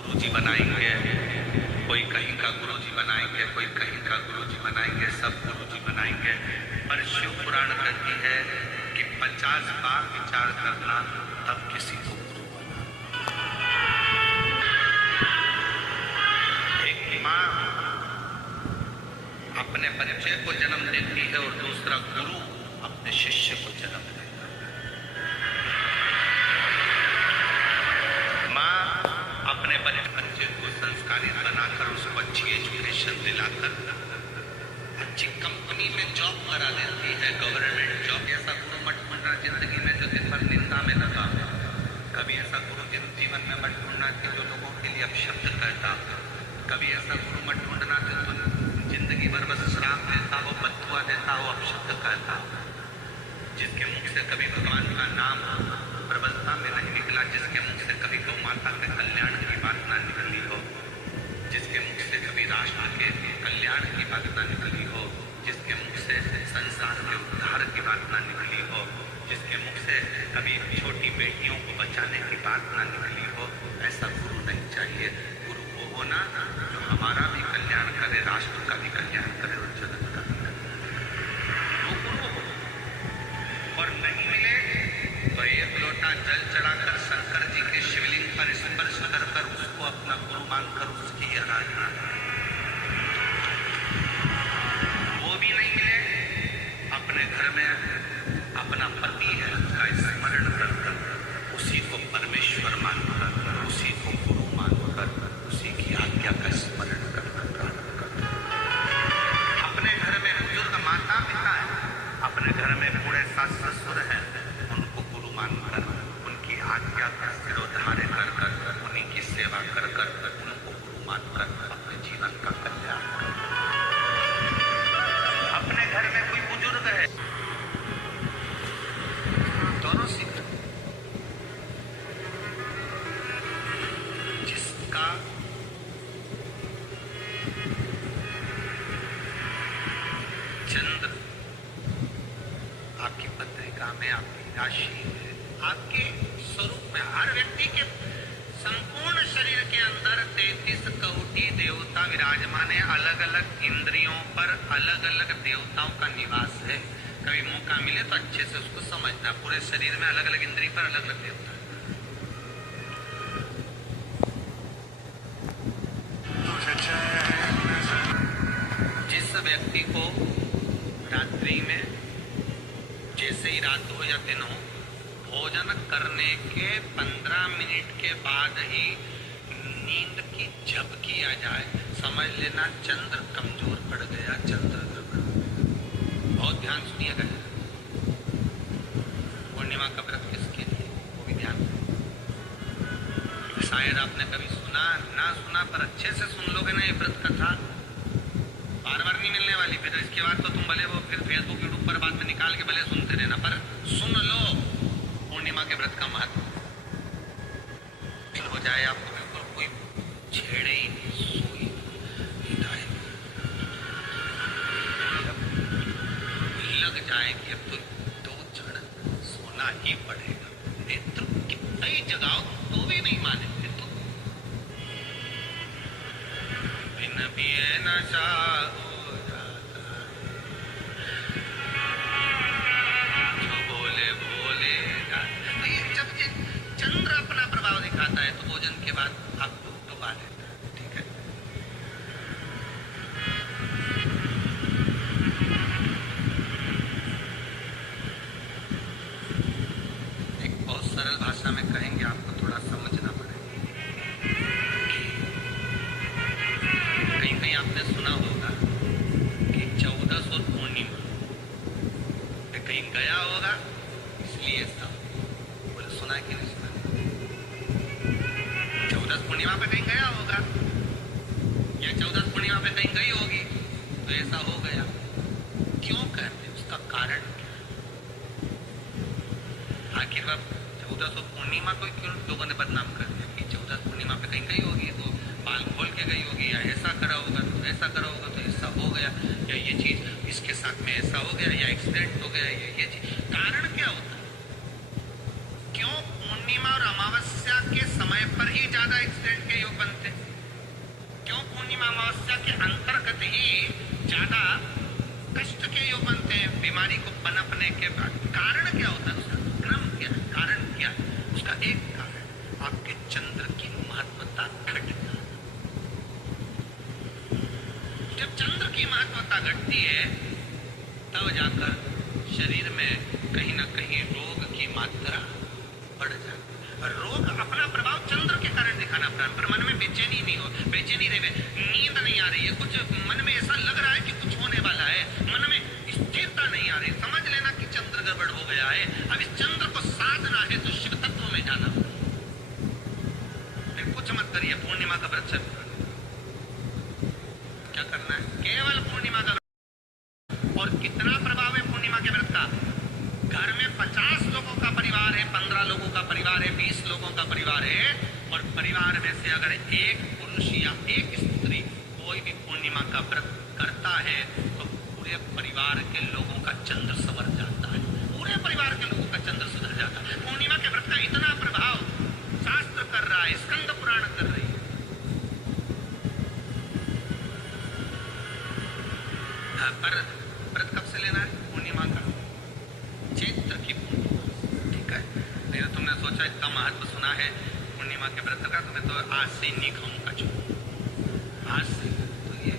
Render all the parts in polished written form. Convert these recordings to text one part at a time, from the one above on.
गुरुजी बनाएंगे, कोई कहीं का गुरुजी बनाएंगे, कोई कहीं का गुरुजी बनाएंगे, सब गुरुजी बनाएंगे। पर शिव पुराण कहती है कि 50 बार विचार करना तब किसी को गुरु बना। एक माँ अपने बच्चे को जन्म देती है और दूसरा गुरु अपने शिष्य को जन्म देता है। अपने बच्चे को संस्कारित बनाकर उसको अच्छी एजुकेशन दिलाकर अच्छी कंपनी में जॉब करा देती है, गवर्नमेंट जॉब। ऐसा गुरु मत ढूंढना जिंदगी में जो दिन भर निंदा में लगा। कभी ऐसा गुरु जीवन में मत ढूंढना कि जो लोगों के लिए अपशब्द कहता। कभी ऐसा गुरु मत ढूंढना जो जिंदगी भर बस श्राप देता हो, बदुआ देता हो, अपशब्द कहता, जिसके मुख से कभी भगवान का नाम प्रबलता में नहीं निकला, जिसके मुख से कभी गौ माता के कल्याण की बात ना निकली हो, जिसके मुख से कभी राष्ट्र के कल्याण की बात ना निकली हो, जिसके मुख से संसार के उद्धार की बात ना निकली हो, जिसके मुख से कभी छोटी बेटियों को बचाने की बात ना निकली हो, ऐसा गुरु नहीं चाहिए। गुरु वो होना जो हमारा भी कल्याण करे, राष्ट्र का भी कल्याण करे और जगत का भी कल्याण। वो गुरु हो। और नहीं मिले तो एक लोटा जल चढ़ाकर शंकर जी के शिवलिंग पर स्पर्श कर उसको अपना गुरु मानकर उसकी आराधना। वो भी नहीं मिले, अपने घर में अपना पति है उसका स्मरण कर उसी को परमेश्वर मानकर, उसी को गुरु मानकर, उसी की आज्ञा का स्मरण कर। अपने घर में बुजुर्ग माता पिता है, अपने घर में बूढ़े सास ससुर हैं, उनको गुरु मानकर उनकी आज्ञा का सिरोधार्य कर उन्हीं की सेवा कर उनको गुरु मानकर अपने जीवन का कल्याण कर। अपने घर में कोई बुजुर्ग है, दोनों सीख, जिसका चंद्र आपकी पत्रिका में, आपकी राशि में, आपके स्वरूप में, हर व्यक्ति के संपूर्ण शरीर के अंदर 33 कोटि देवता विराजमान है। अलग अलग इंद्रियों पर अलग अलग देवताओं का निवास है। कभी मौका मिले तो अच्छे से उसको समझना। पूरे शरीर में अलग अलग इंद्रिय पर अलग अलग देवता। जिस व्यक्ति को रात्रि में जैसे ही रात हो या दिन हो, भोजन करने के 15 मिनट के बाद ही नींद की झपकी आ जाए, समझ लेना चंद्र कमजोर पड़ गया, चंद्र बहुत ध्यान सुनिएगा। पूर्णिमा का व्रत किसके लिए, वो भी ध्यान। शायद आपने कभी सुना ना सुना, पर अच्छे से सुन लोगे ना ये व्रत कथा, बार बार नहीं मिलने वाली। फिर इसके बाद तो तुम भले वो फिर फेसबुक यूट्यूब पर बाद में निकाल के भले सुनते रहना, पर सुन लो पूर्णिमा के व्रत का महत्व। हो जाए आपको बिल्कुल कोई छेड़े ही नहीं, सोई नींद आए, लग जाए कि अब तो 2 क्षण सोना ही पड़ेगा, नेत्र कितना ही जगाओ तो भी नहीं मानेंगे। तो बिन पिए नशा हो जाता जो बोले बोले जाता। तो ये जब ये चंद्र अपना प्रभाव दिखाता है तो भोजन के बाद आपको डुबा देता है। ठीक है, एक बहुत सरल भाषा में कहेंगे, आपको थोड़ा समझना पड़ेगा। कहीं कहीं आपने सुना होगा कि 14 और पूर्णिमा कहीं गया होगा इसलिए सब बोले, सुना है कि नहीं सुना? 14 पूर्णिमा पे कहीं गया होगा या 14 पूर्णिमा पे कहीं गई होगी तो ऐसा हो गया। क्यों कहते, उसका कारण क्या? आखिर वह 14 पूर्णिमा को क्यों लोगों ने बदनाम कर दिया कि 14 पूर्णिमा पे कहीं गई होगी तो बाल खोल के गई होगी, या ऐसा करा होगा तो ऐसा करा होगा तो ऐसा हो गया, या ये चीज इसके साथ में ऐसा हो गया, या एक्सीडेंट हो गया, या ये चीज। कारण क्या होता है? क्यों पूर्णिमा और अमावस्या के समय पर ही ज्यादा एक्सीडेंट के योग बनते पूर्णिमा अमावस्या के अंतर्गत ही ज्यादा कष्ट के योग बनते हैं। बीमारी को पनपने के बाद कारण क्या होता है उसका, क्रम क्या है, कारण क्या है? उसका एक कारण आपके चंद्र की महत्वता घट जाना। जब चंद्र की महत्वता घटती है तब जाकर शरीर में कहीं ना कहीं रोग की मात्रा बढ़ जाती है। रोग अपना प्रभाव चंद्र के कारण दिखाना प्रारंभ, पर मन में बेचैनी नहीं हो, बेचैनी रहे, नींद नहीं आ रही है, कुछ मन में ऐसा लग रहा है कि कुछ होने वाला है, मन में स्थिरता नहीं आ रही, समझ लेना कि चंद्र गड़बड़ हो गया है। अब इस चंद्र को साधना है तो शिव तत्व में जाना। कुछ मत करिए, पूर्णिमा का व्रत से क्या करना है, केवल पूर्णिमा का व्रत। और कितना प्रभाव है पूर्णिमा के व्रत का? घर में 50 लोगों का परिवार है, 15 लोगों का परिवार है, 20 लोगों का परिवार है, और परिवार में से अगर एक पुरुष या एक स्त्री कोई भी पूर्णिमा का व्रत करता है तो पूरे परिवार के लोगों का चंद्र संवर जाता है, पूरे परिवार के लोगों का चंद्र सुधर जाता है। पूर्णिमा के व्रत का इतना प्रभाव शास्त्र कर रहा है, स्कंद पुराण कर रही है। पर व्रत कब से लेना है? पूर्णिमा का, चैत्र की पूर्णिमा, ठीक है? नहीं तो तुमने सोचा इतना महत्व सुना है पूर्णिमा के व्रत का, तो मैं तो आज से ही नहीं खाऊंगा जो, आज से। तो ये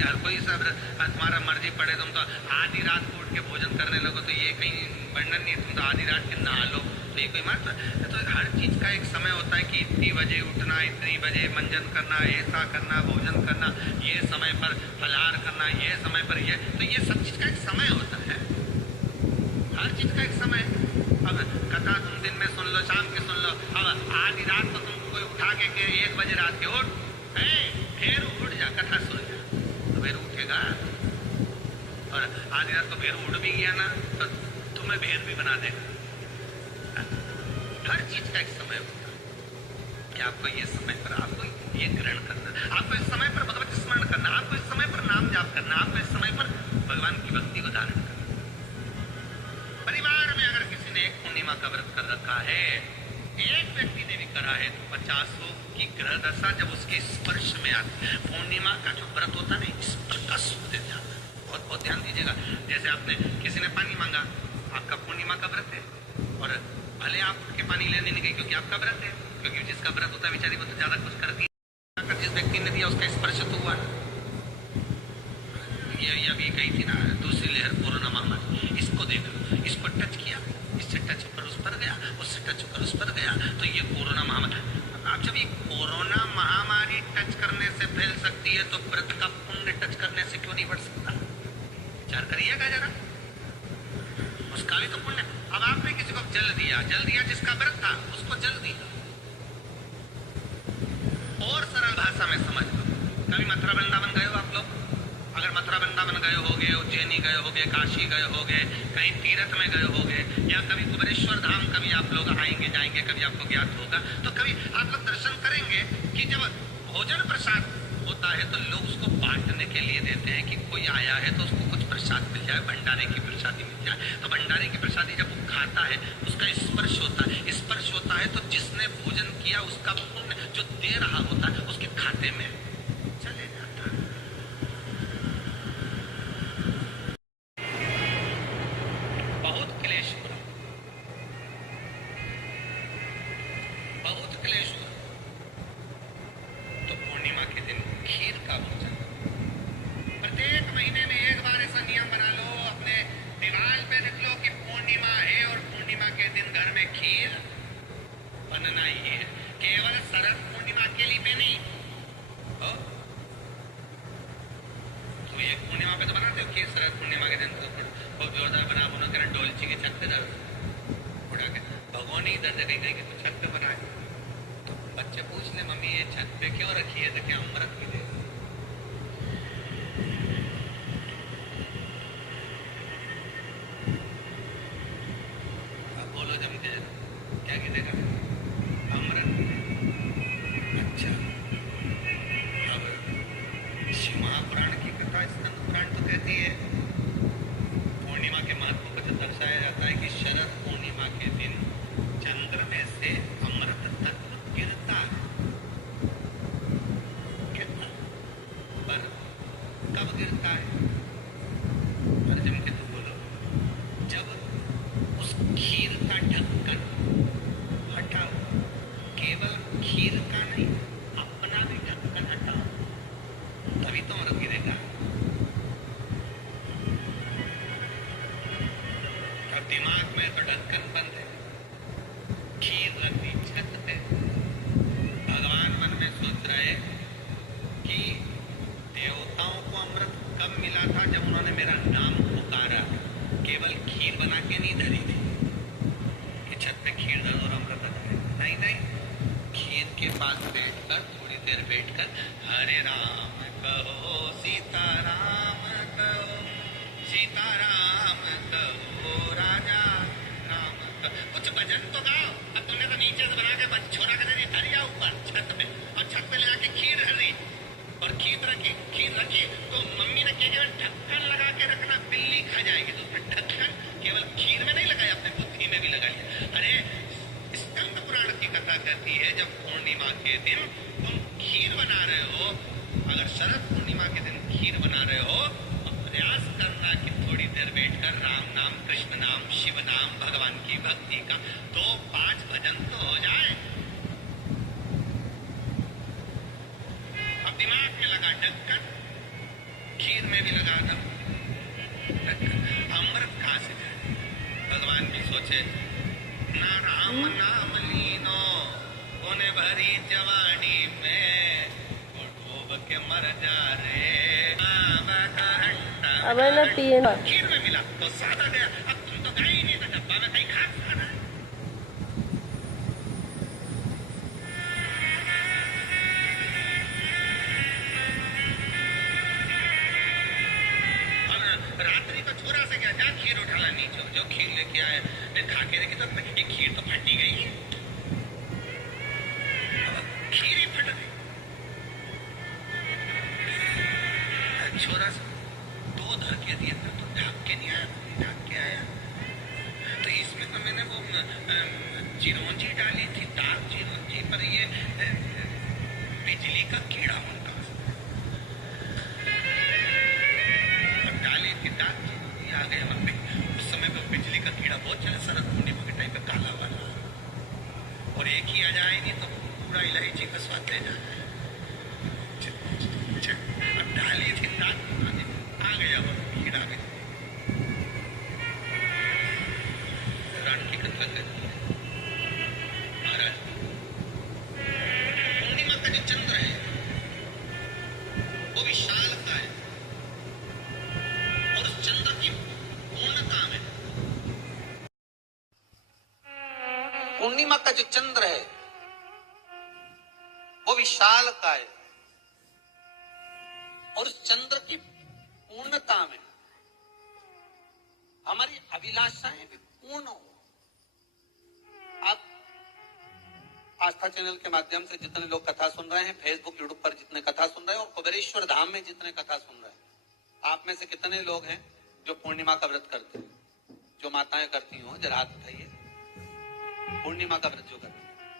हर कोई सब तुम्हारा मर्जी पड़े, तुम तो आधी रात को उठ के भोजन करने लगो तो ये कहीं वर्णन नहीं, तुम तो आधी रात के नहा लो तो ये कोई महत्व? तो हर चीज का एक समय होता है कि इतनी बजे उठना, इतनी बजे मंजन करना, ऐसा करना, भोजन करना, ये समय पर फलाहार करना, ये समय पर ये, तो ये सब चीज का एक समय होता है, हर चीज का एक समय। अब कथा तुम दिन में सुन लो, शाम के सुन लो, अब आधी रात को तुम कोई उठा के 1 बजे रात के उठ, फिर उठ जा, कथा सुन जा, तो फिर उठेगा। और आधी रात को फिर उठ भी गया ना तो तुम्हें भेर भी बना देगा। हर चीज का एक समय होता है कि आपको ये समय पर आपको ये ग्रहण करना, आपको इस समय पर भगवत स्मरण करना, आपको इस समय पर नाम जाप करना, आपको इस समय पर भगवान की भक्ति को धारण करना। परिवार में अगर किसी ने एक पूर्णिमा का व्रत कर रखा है, एक व्यक्ति ने भी करा है, तो 50 की ग्रह दशा जब उसके स्पर्श में आती है, पूर्णिमा का जो व्रत होता है ना, स्पर्श का सूर्य जाता है। बहुत बहुत ध्यान दीजिएगा। जैसे आपने किसी ने पानी मांगा, आपका पूर्णिमा का व्रत है, और भले आप के पानी लेने नहीं गए क्योंकि आपका व्रत है, क्योंकि जिसका व्रत होता है बेचारी वो तो ज्यादा कुछ करती है, जिस व्यक्ति ने दिया उसका स्पर्श तो हुआ। ये अभी कही थी ना दूसरी लहर कोरोना महामारी, इसको देख लो, इसको टच किया, इससे टच पर उस पर गया, उससे टच पर उस पर गया, तो ये कोरोना महामारी। अब जब ये कोरोना महामारी टच करने से फैल सकती है तो व्रत का पुण्य टच करने से क्यों नहीं बढ़ सकता? विचार करिएगा जरा, उसका भी तो पुण्य। अब आपने किसी को जल दिया, जिसका व्रत था उसको जल दिया। और सरल भाषा में समझ लो, कभी मथुरा वृंदावन गए हो आप लोग? अगर मथुरा वृंदावन गए होगे, उज्जैनी गए होगे, काशी गए होगे, कहीं तीर्थ में गए होगे, या कभी भुवनेश्वर धाम कभी आप लोग आएंगे जाएंगे, कभी आपको ज्ञात होगा, तो कभी आप लोग दर्शन करेंगे कि जब भोजन प्रसाद होता है तो लोग उसको बांटने के लिए देते हैं कि कोई आया है तो उसको कुछ प्रसाद मिल जाए, भंडारे की प्रसादी मिल जाए। तो भंडारे की प्रसादी जब वो खाता है उसका स्पर्श होता है, स्पर्श होता है तो जिसने भोजन किया उसका पुण्य जो दे रहा होता है उसके खाते में चले जाता है। बहुत क्लेश हुआ, बहुत क्लेश हुआ, तो पूर्णिमा के दिन खीर का भोजन प्रत्येक महीने में एक बार ऐसा नियम बना लो, अपने दीवार पे लिख लो कि पूर्णिमा है और पूर्णिमा के दिन घर में खीर बनना ही है। केवल शरद पूर्णिमा के लिए पे नहीं हो, तो एक पूर्णिमा पे तो बनाते हो खीर, शरद पूर्णिमा के दिन तो बहुत जोरदार बना बोलो कर डोलची के छत पे दर्द उड़ा के भगवानी इधर जगह गई कि तो छत पे बनाए, तो बच्चे पूछ ले मम्मी ये छत पे क्यों रखी है, तो क्या अमृत मिले। बोलो जम के क्या गिरेगा? अमृत। अच्छा, अब शिव महापुराण की कथा स्कंद पुराण तो कहती है पूर्णिमा के महत्व को जो दर्शाया जाता है कि शरद पूर्णिमा के दिन चंद्र में से अमृत तत्व गिरता है। कितना देर बैठकर हरे राम कहो सीताराम कहो, सीताराम कहो राजा राम कहो। कुछ भजन तो गाओ। अब तुमने तो नीचे से बना के छोड़ा कर दे दी ऊपर छत पे, और छत पे ले आके खीर धर दी और खीर रखी तो मम्मी ने केवल ढक्कन लगा के रखना, बिल्ली खा जाएगी। तो ढक्कन केवल खीर में नहीं लगाया, अपने बुद्धि में भी लगाई। अरे स्कंद पुराण की कथा कहती है जब पूर्णिमा के दिन तुम खीर बना रहे हो, अगर शरद पूर्णिमा के दिन खीर बना रहे हो तो प्रयास करना कि थोड़ी देर बैठकर राम नाम, कृष्ण नाम, शिव नाम, भगवान की भक्ति का 2-5 भजन तो हो जाए। अब दिमाग में लगा ढक्कन, खीर में भी लगा था ढक्कन, अमृत कहां से जाए? भगवान भी सोचे ना राम नाम लीनो कोने भरी जवानी में, वो डूब के मर जा रे अब है ना पिए ना। खीर में मिला तो सादा गया। अब तुम तो गए ही नहीं, तो डब्बा में कहीं खा खाना। रात्रि को छोरा से क्या जा खीर उठाना नीचे, जो खीर लेके आए खा के देखी तो ये खीर तो फटी गई, खीर ही फट गई। छोरा से 2 धर के दिए थे तो ढाक के नहीं आया, ढाक के आया तो इसमें तो मैंने वो चिरौंजी डाली थी, दाग चिरौंजी, पर ये बिजली का कीड़ा उनका डाली थी, दाग चिरौंजी आ गए। उस समय में बिजली का कीड़ा बहुत चले, शरद पूर्णिमा के टाइम पे काला वाला, और एक ही आ जाए नहीं तो पूरा इलायची का स्वाद ले जाए। डाली थी, दाग आ गया वो कीड़ा भी। पुराण की कथा कहती है महाराज पूर्णिमा का जो चंद्र है वो विशाल का है, और उस चंद्र की पूर्णता में, पूर्णिमा का जो चंद्र है वो विशाल का है, और उस चंद्र की पूर्णता में हमारी अभिलाषाएं भी पूर्ण हो। आप आस्था चैनल के माध्यम से जितने लोग कथा सुन रहे हैं, फेसबुक यूट्यूब पर जितने कथा सुन रहे हैं, और कुबेरेश्वर धाम में जितने कथा सुन रहे हैं, आप में से कितने लोग हैं जो पूर्णिमा का व्रत करते हैं? जो माताएं करती हो जरा हाथ उठाइए। पूर्णिमा का व्रत जो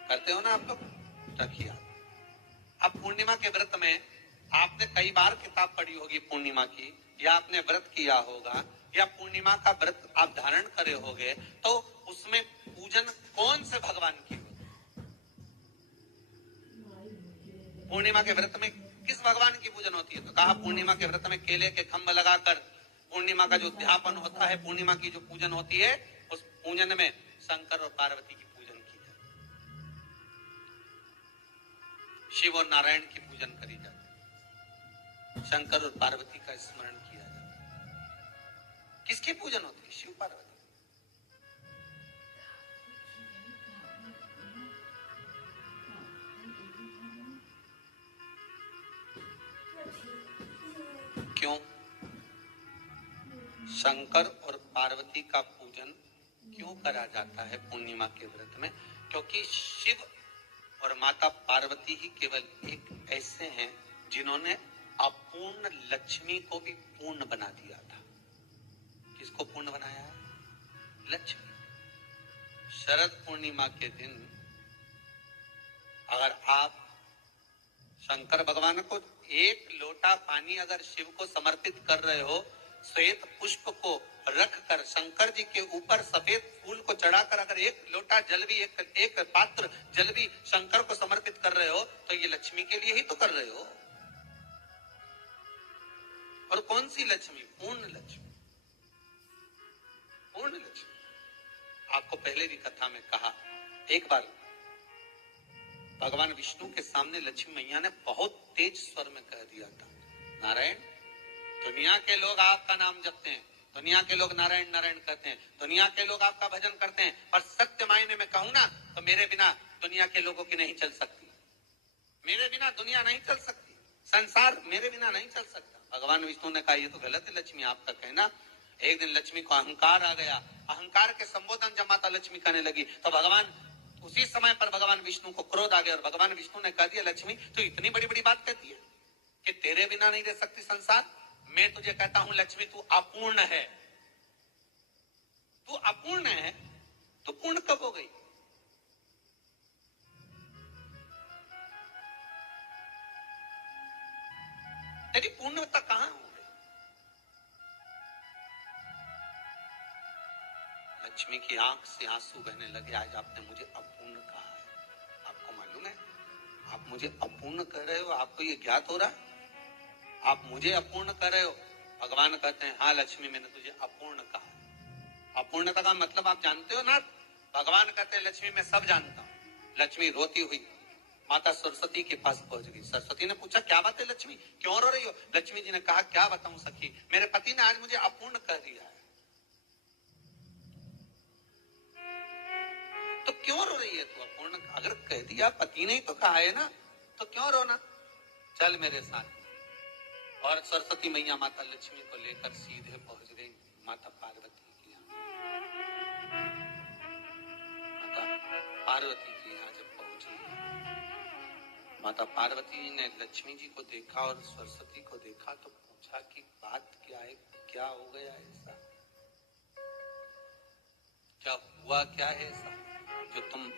करते हो ना आप लोग, रखिए। अब पूर्णिमा के व्रत में आपने कई बार किताब पढ़ी होगी पूर्णिमा की, या आपने व्रत किया होगा, या पूर्णिमा का व्रत आप धारण करे होगे, तो उसमें पूजन कौन से भगवान की? पूर्णिमा के व्रत में किस भगवान की पूजन होती है? तो कहा पूर्णिमा के व्रत में केले के खंभ लगाकर पूर्णिमा का जो उद्यापन होता है, पूर्णिमा की जो पूजन होती है, उस पूजन में शंकर और पार्वती की पूजन की जाती है, शिव और नारायण की पूजन करी जाती है, शंकर और पार्वती का स्मरण किया जाता है। किसकी पूजन होती है? शिव पार्वती। क्यों? शंकर और पार्वती का पूजन क्यों करा जाता है पूर्णिमा के व्रत में? क्योंकि शिव और माता पार्वती ही केवल एक ऐसे हैं जिन्होंने अपूर्ण लक्ष्मी को भी पूर्ण बना दिया था। किसको पूर्ण बनाया है? लक्ष्मी। शरद पूर्णिमा के दिन अगर आप शंकर भगवान को एक लोटा पानी अगर शिव को समर्पित कर रहे हो, श्वेत पुष्प को रख कर शंकर जी के ऊपर सफेद फूल को चढ़ाकर अगर एक लोटा जल भी, एक पात्र जल भी शंकर को समर्पित कर रहे हो, तो ये लक्ष्मी के लिए ही तो कर रहे हो। और कौन सी लक्ष्मी? पूर्ण लक्ष्मी। पूर्ण लक्ष्मी। आपको पहले भी कथा में कहा, एक बार भगवान विष्णु के सामने लक्ष्मी मैया ने बहुत तेज स्वर में कह दिया था, नारायण, दुनिया के लोग आपका नाम जपते हैं, दुनिया के लोग नारायण नारायण कहते हैं, दुनिया के लोग आपका भजन करते हैं, पर सत्य मायने में कहूं ना तो मेरे बिना दुनिया के लोगों की नहीं चल सकती। मेरे बिना दुनिया नहीं चल सकती, संसार मेरे बिना नहीं चल सकता। भगवान विष्णु ने कहा ये तो गलत है लक्ष्मी आपका कहना। एक दिन लक्ष्मी को अहंकार आ गया, अहंकार के संबोधन जब माता लक्ष्मी करने लगी तो भगवान उसी समय पर भगवान विष्णु को क्रोध आ गया और भगवान विष्णु ने कह दिया लक्ष्मी तो इतनी बड़ी बड़ी बात कहती है कि तेरे बिना नहीं रह सकती संसार। मैं तुझे कहता हूं लक्ष्मी तू अपूर्ण है, तू अपूर्ण है तो पूर्ण कब हो गई? तेरी पूर्णता कहां हो गई? लक्ष्मी की आंख से आंसू बहने लगे। आज आपने मुझे अपूर्ण कहा है, आपको मालूम है आप मुझे अपूर्ण कह रहे हो, आपको ये ज्ञात हो रहा है आप मुझे अपूर्ण कर रहे हो? भगवान कहते हैं हाँ लक्ष्मी मैंने तुझे अपूर्ण कहा। अपूर्णता का मतलब आप जानते हो ना? भगवान कहते हैं लक्ष्मी मैं सब जानता हूं। लक्ष्मी रोती हुई माता सरस्वती के पास पहुंच गई। सरस्वती ने पूछा क्या बात है लक्ष्मी, क्यों रो रही हो? लक्ष्मी जी ने कहा क्या बताऊं सखी, मेरे पति ने आज मुझे अपूर्ण कर दिया है। तो क्यों रो रही है तू? अपूर्ण अगर कह दिया, पति ने ही तो कहा है ना, तो क्यों रोना? चल मेरे साथ। और सरस्वती मैया माता लक्ष्मी को लेकर सीधे पहुंच गई माता पार्वती के यहाँ। माता पार्वती के यहाँ जब पहुंची, माता पार्वती ने लक्ष्मी जी को देखा और सरस्वती को देखा तो पूछा कि बात क्या है, क्या हो गया ऐसा, क्या हुआ, क्या है ऐसा जो तुम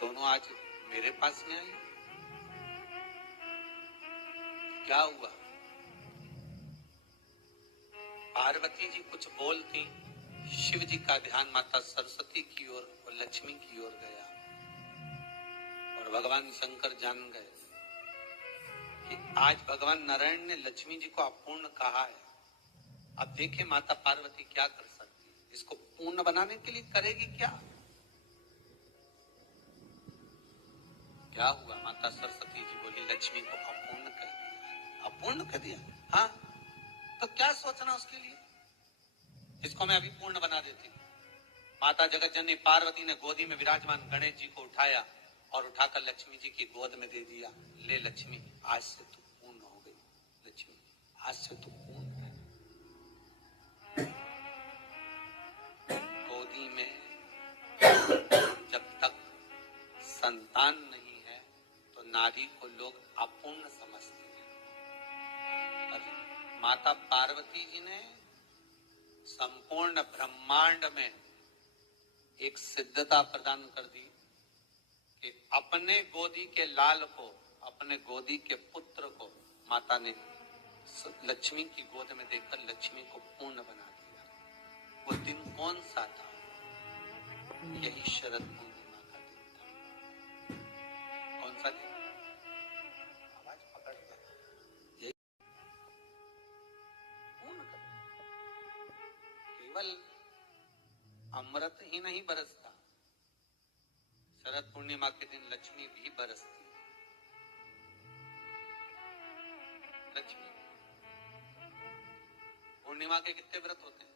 दोनों आज मेरे पास में आई? क्या हुआ? पार्वती जी कुछ बोलती, शिव जी का ध्यान माता सरस्वती की ओर और लक्ष्मी की ओर गया और भगवान शंकर जान गए कि आज भगवान नारायण ने लक्ष्मी जी को अपूर्ण कहा है। अब देखें माता पार्वती क्या कर सकती है, इसको पूर्ण बनाने के लिए करेगी क्या? क्या हुआ? माता सरस्वती जी बोली लक्ष्मी को अपूर्ण कर दिया। अपूर्ण कर दिया? हाँ, तो क्या सोचना उसके लिए, इसको मैं अभी पूर्ण बना देती हूँ। माता जगत जननी पार्वती ने गोदी में विराजमान गणेश जी को उठाया और उठाकर लक्ष्मी जी की गोद में दे दिया। ले लक्ष्मी आज से तू पूर्ण हो गई, लक्ष्मी आज से तू पूर्ण है। गोदी में जब तक संतान नहीं है तो नारी को लोग अपूर्ण समझते हैं। पर माता पार्वती जी ने संपूर्ण ब्रह्मांड में एक सिद्धता प्रदान कर दी कि अपने गोदी के लाल को, अपने गोदी के पुत्र को माता ने लक्ष्मी की गोद में देकर लक्ष्मी को पूर्ण बना दिया। वो दिन कौन सा था? यही शरद पूर्णिमा का दिन था। कौन सा दिन? आवाज पकड़ यही पूर्ण कर। केवल अमृत ही नहीं बरसता, शरद पूर्णिमा के दिन लक्ष्मी भी बरसती। लक्ष्मी पूर्णिमा के कितने व्रत होते हैं?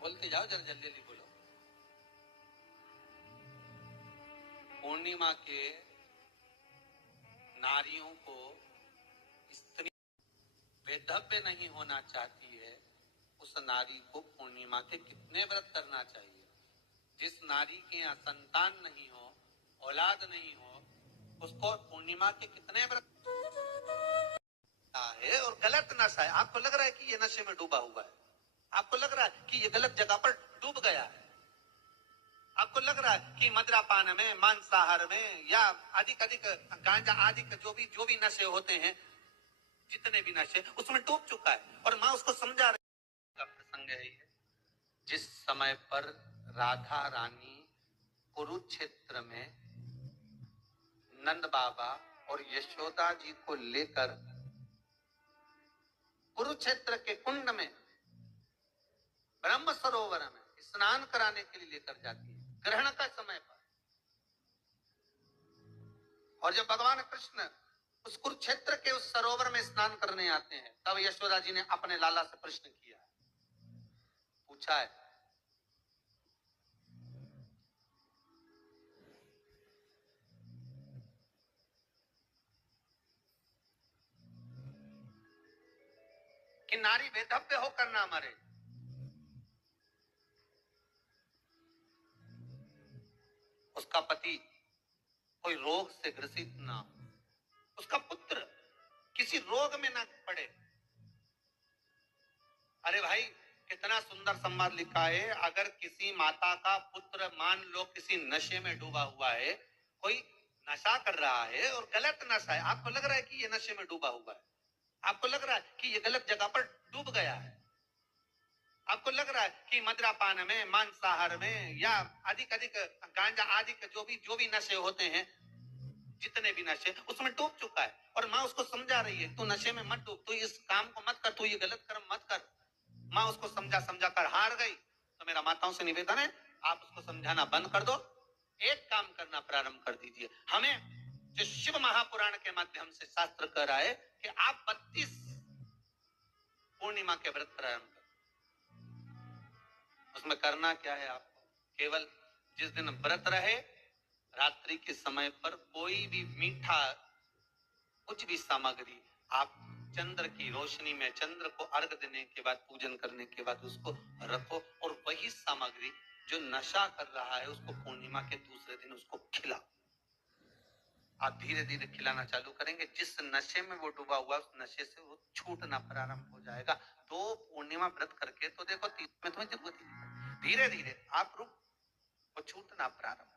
बोलते जाओ जरा जल्दी जल्दी बोलो। पूर्णिमा के नारियों को स्त्री वैधव्य नहीं होना चाहती है, उस नारी को पूर्णिमा के कितने व्रत करना चाहिए? जिस नारी के यहाँ संतान नहीं हो, औलाद नहीं हो, उसको पूर्णिमा के कितने व्रत है? और गलत नशा है, आपको लग रहा है कि ये नशे में डूबा हुआ है, आपको लग रहा है कि ये गलत जगह पर डूब गया है, आपको लग रहा है कि मद्रापान में, मांसाहार में या अधिक अधिक गांजा आदि जो भी नशे होते हैं, जितने भी नशे उसमें डूब चुका है और माँ उसको समझा रही। प्रसंग है ये, जिस समय पर राधा रानी कुरुक्षेत्र में नंद बाबा और यशोदा जी को लेकर कुरुक्षेत्र के कुंड में ब्रह्म सरोवर में स्नान कराने के लिए लेकर जाती है ग्रहण का समय पर। और जब भगवान कृष्ण उस कुरुक्षेत्र के उस सरोवर में स्नान करने आते हैं, तब यशोदा जी ने अपने लाला से प्रश्न किया, पूछा है कि नारी वेधव्य होकर ना मरे। उसका पति कोई रोग से ग्रसित ना हो, उसका पुत्र किसी रोग में ना पड़े। अरे भाई, कितना सुंदर संवाद लिखा है। अगर किसी माता का पुत्र मान लो किसी नशे में डूबा हुआ है, कोई नशा कर रहा है और गलत नशा है, आपको लग रहा है कि ये नशे में डूबा हुआ है, आपको लग रहा है कि ये गलत जगह पर डूब गया है, आपको लग रहा है कि मदिरापान में, मांसाहार में या अधिक गांजा आदि के जो भी नशे होते हैं, जितने भी नशे, उसमें डूब चुका है। और माँ उसको समझा रही है, तू नशे में मत डूब, तू इस काम को मत कर, तू ये गलत कर्म मत कर। माँ उसको समझा कर हार गई। तो मेरा माताओं से निवेदन है, आप उसको समझाना बंद कर दो, एक काम करना प्रारंभ कर दीजिए। हमें जो शिव महापुराण के माध्यम से शास्त्र कह रहा है कि आप 32 पूर्णिमा के व्रत प्रारंभ करें। उसमें करना क्या है, आपको केवल जिस दिन व्रत रहे, रात्रि के समय पर कोई भी मीठा, कुछ भी सामग्री आप चंद्र की रोशनी में, चंद्र को अर्घ देने के बाद, पूजन करने के बाद उसको रखो, और वही सामग्री जो नशा कर रहा है उसको पूर्णिमा के दूसरे दिन उसको खिलाओ। आप धीरे धीरे खिलाना चालू करेंगे, जिस नशे में वो डूबा हुआ उस नशे से वो छूटना प्रारंभ हो जाएगा। तो पूर्णिमा व्रत करके तो देखो, 30 में तुम्हें जरूरत ही, धीरे धीरे आप रुक, वो छूटना प्रारंभ हो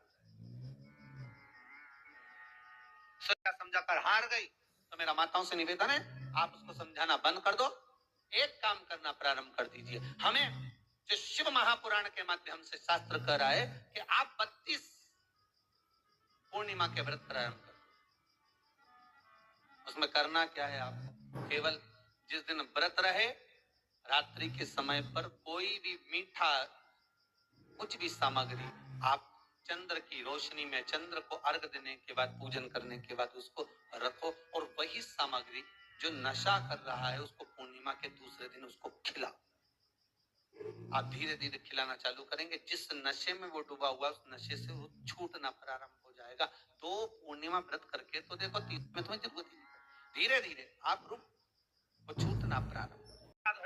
जाएगा। समझा कर हार गई। तो मेरा माताओं से निवेदन है, आप उसको समझाना बंद कर दो, एक काम करना प्रारंभ कर दीजिए। हमें जो शिव महापुराण के माध्यम से शास्त्र कह रहा है कि आप 32 पूर्णिमा के व्रत प्रारंभ करें। उसमें करना क्या है, आपको केवल जिस दिन व्रत रहे, रात्रि के समय पर कोई भी मीठा, कुछ भी सामग्री आप चंद्र की रोशनी में, चंद्र को अर्घ देने के बाद, पूजन करने के बाद उसको रखो, और वही सामग्री जो नशा कर रहा है उसको पूर्णिमा के दूसरे दिन उसको खिलाओ। आप धीरे धीरे खिलाना चालू करेंगे, जिस नशे में वो डूबा हुआ उस नशे से वो छूटना प्रारंभ हो जाएगा। तो पूर्णिमा व्रत करके तो देखो, 30 में तुम्हें जरूरत ही, धीरे धीरे आप रुक, वो छूटना प्रारंभ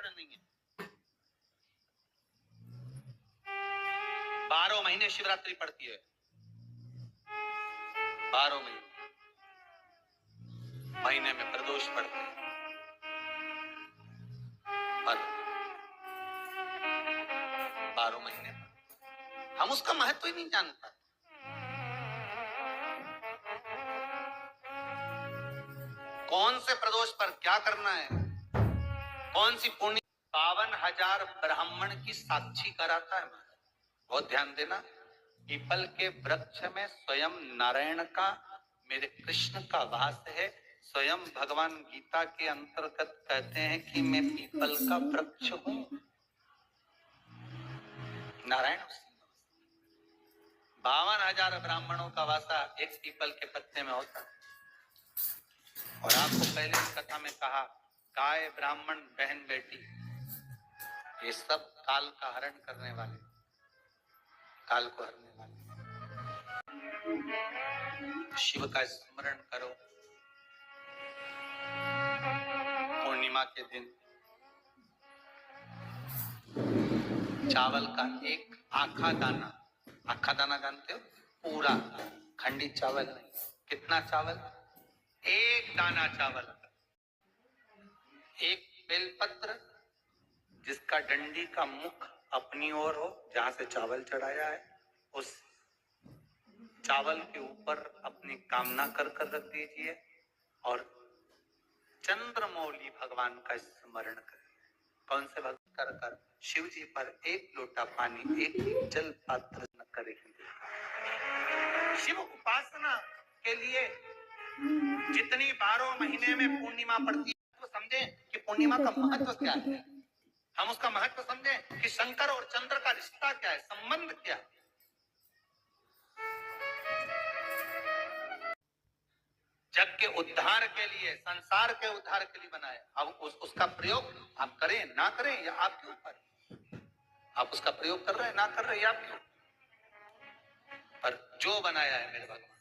नहीं है। 12 महीने शिवरात्रि पड़ती है, 12 महीने में प्रदोष पड़ते हैं, 12 महीने हम उसका महत्व ही नहीं जान पाते। कौन से प्रदोष पर क्या करना है, कौन सी पुण्य, 52,000 ब्राह्मण की साक्षी कराता है। बहुत ध्यान देना, पीपल के वृक्ष में स्वयं नारायण का, मेरे कृष्ण का वास है। स्वयं भगवान गीता के अंतर्गत कहते हैं कि मैं पीपल का वृक्ष हूं, नारायण। 52,000 ब्राह्मणों का वासा एक पीपल के पत्ते में होता है। और आपको पहले इस कथा में कहा, गाय, ब्राह्मण, बहन, बेटी, ये सब काल का हरण करने वाले, काल को हरने वाले। शिव का स्मरण करो। पूर्णिमा के दिन चावल का एक आखा दाना जानते हो, पूरा, खंडित चावल नहीं। कितना चावल? एक दाना चावल। एक बेलपत्र जिसका डंडी का मुख अपनी ओर हो, जहां से चावल चढ़ाया है, उस चावल के ऊपर अपनी कामना कर रख दीजिए और चंद्रमौली भगवान का स्मरण करें। कौन से भगवान? कर शिव जी पर एक लोटा पानी, एक जल पात्र न करेंगे। शिव उपासना के लिए जितनी 12 महीने में पूर्णिमा पड़ती है, तो समझे कि पूर्णिमा का महत्व क्या है। हम उसका महत्व समझे कि शंकर और चंद्र का रिश्ता क्या है, संबंध क्या है। जग के उद्धार के लिए, संसार के उद्धार के लिए बनाए। अब उसका प्रयोग आप करें ना करें, या आपके ऊपर। आप उसका प्रयोग कर रहे हैं ना कर रहे हैं, आपके ऊपर। पर जो बनाया है मेरे भगवान,